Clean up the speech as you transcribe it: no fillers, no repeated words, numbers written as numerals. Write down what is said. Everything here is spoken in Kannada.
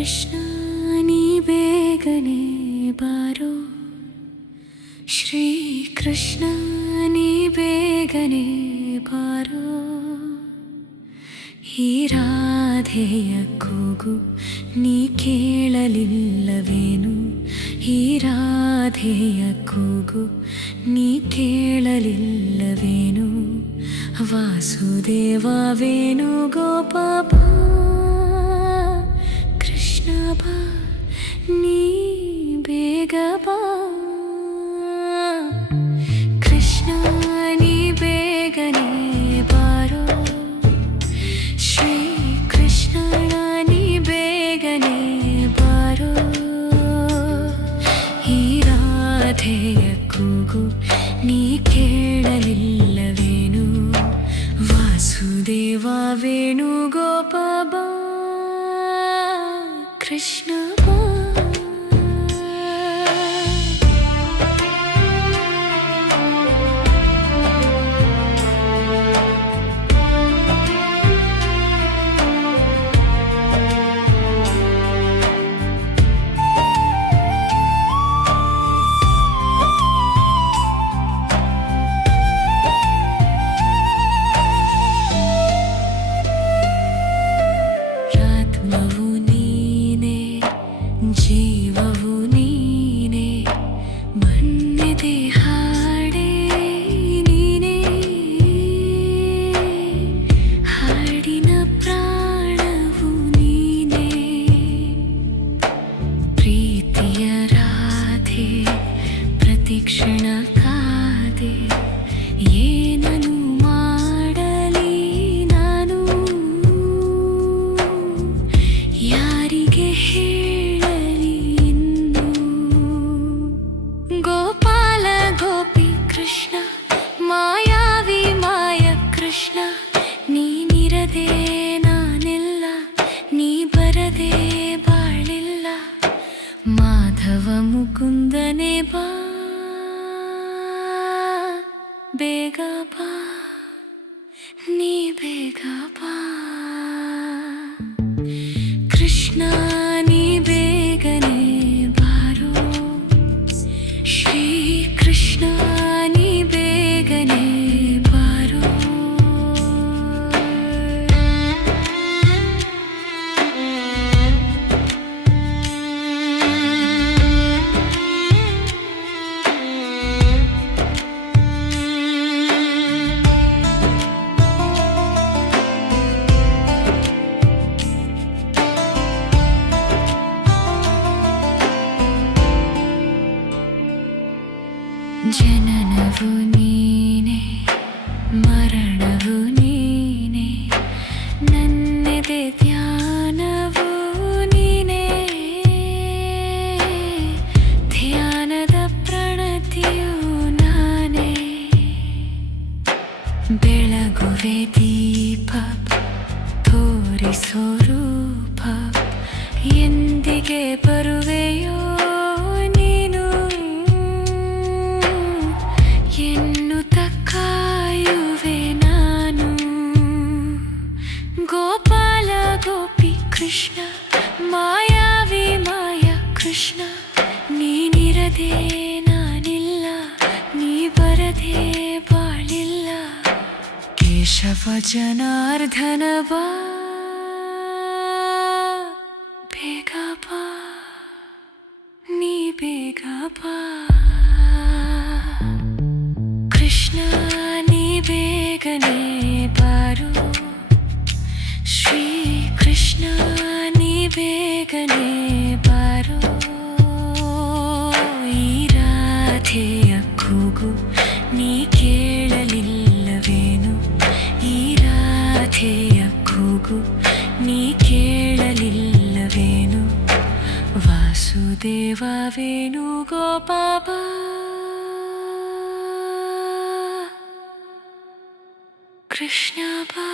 ಕೃಷ್ಣ ನೀ ಬೇಗನೆ ಬಾರೋ, ಶ್ರೀ ಕೃಷ್ಣ ನೀ ಬೇಗನೆ ಬಾರೋ. ಈ ರಾಧೆಯ ಕೂಗು ನೀ ಕೇಳಲಿಲ್ಲವೇನು? ಈ ರಾಧೆಯ ಕೂಗು ನೀ ಕೇಳಲಿಲ್ಲವೇನು? ವಾಸುದೇವ ವೇಣು ಗೋಪಾಲ ಕೃಷ್ಣ ಬಾ, ನೀ ಬೇಗ ಬಾ. ಕೃಷ್ಣ ನೀ ಬೇಗನೆ ಬಾರೋ, ಶ್ರೀ ಕೃಷ್ಣ ನೀ ಬೇಗನೆ ಬಾರೋ. ಈ ರಾಧೆಯ ಕೂಗು ನೀ ಕೇಳಲಿಲ್ಲವೇನು? ವಾಸುದೇವ ವೇಣು ಗೋಪಾಲ ಕೃಷ್ಣ ಬಾ. ಜೀವವು ನೀನೆ, ಮನ್ನಿದೆ ಹಾಡೇ ನೀನೆ, ಹಾಡಿನ ಪ್ರಾಣವು ನೀನೆ. ಪ್ರೀತಿಯ ರಾಧೆ ಪ್ರತಿಕ್ಷಣ ಕಾದೆ, ಏನನು ಮಾಡಲಿ ನಾನು? ಯಾರಿಗೆ ಹೇಳಲಿ ಇನ್ನು? ಗೋಪಾಲ ಗೋಪಿ ಕೃಷ್ಣ, ಮಾಯಾವಿ ಮಾಯ ಕೃಷ್ಣ, ನೀನಿರದೆ ನಾನಿಲ್ಲ, ನೀ ಬರದೆ ಬಾಳಿಲ್ಲ. ಮಾಧವ ಮುಕುಂದನೆ ಬಾ, ಬೇಗ ಬಾ, ನೀ ಬೇಗ ಬಾ. ಕೃಷ್ಣ ನೀ ಬೇಗನೆ ಬಾರೋ, ಶ್ರೀ ಕೃಷ್ಣ ನೀ ಬೇಗನೆ ಬಾರೋ. ಜನನವು ನೀನೆ, ಮರಣವು ನೀನೆ, ನನ್ನೆದೆ ಧ್ಯಾನವು ನೀನೆ. ಧ್ಯಾನದ ಪ್ರಣತಿಯು ನಾನೇ, ಬೆಳಗುವೆ ದೀಪ ತೋರಿಸೋ ರೂಪ. ಎಂದಿಗೆ ಬರುವೆಯೋ ನೀನು? ಎನ್ನುತ್ತ ಕಾಯುವೆ ನಾನು. ಗೋಪಾಲ ಗೋಪಿ ಕೃಷ್ಣ, ಮಾಯಾವಿ ಮಾಯ ಕೃಷ್ಣ, ನೀನಿರದೆ ನಾನಿಲ್ಲ, ನೀ ಬರದೆ ಬಾಳಿಲ್ಲ. ಕೇಶವ ಜನಾರ್ದನ ಬಾ, ಬೇಗ ಬಾ, ನೀ ಬೇಗ ಬಾ. ಕೃಷ್ಣ ನೀ ಬೇಗನೆ ಬಾರೋ, ಶ್ರೀ ಕೃಷ್ಣ ನೀ ಬೇಗನೆ ಬಾರೋ. ಈ ರಾಧೆಯ ಕೂಗು ನೀ ಕೇಳಲಿಲ್ಲವೇನು? ಈ ರಾಧೆಯ ಕೂಗು ನೀ ಕೇಳಲಿಲ್ಲವೇನು? ವಾಸುದೇವ ವೇಣು ಗೋಪಾಲ ಕೃಷ್ಣ ಬಾ.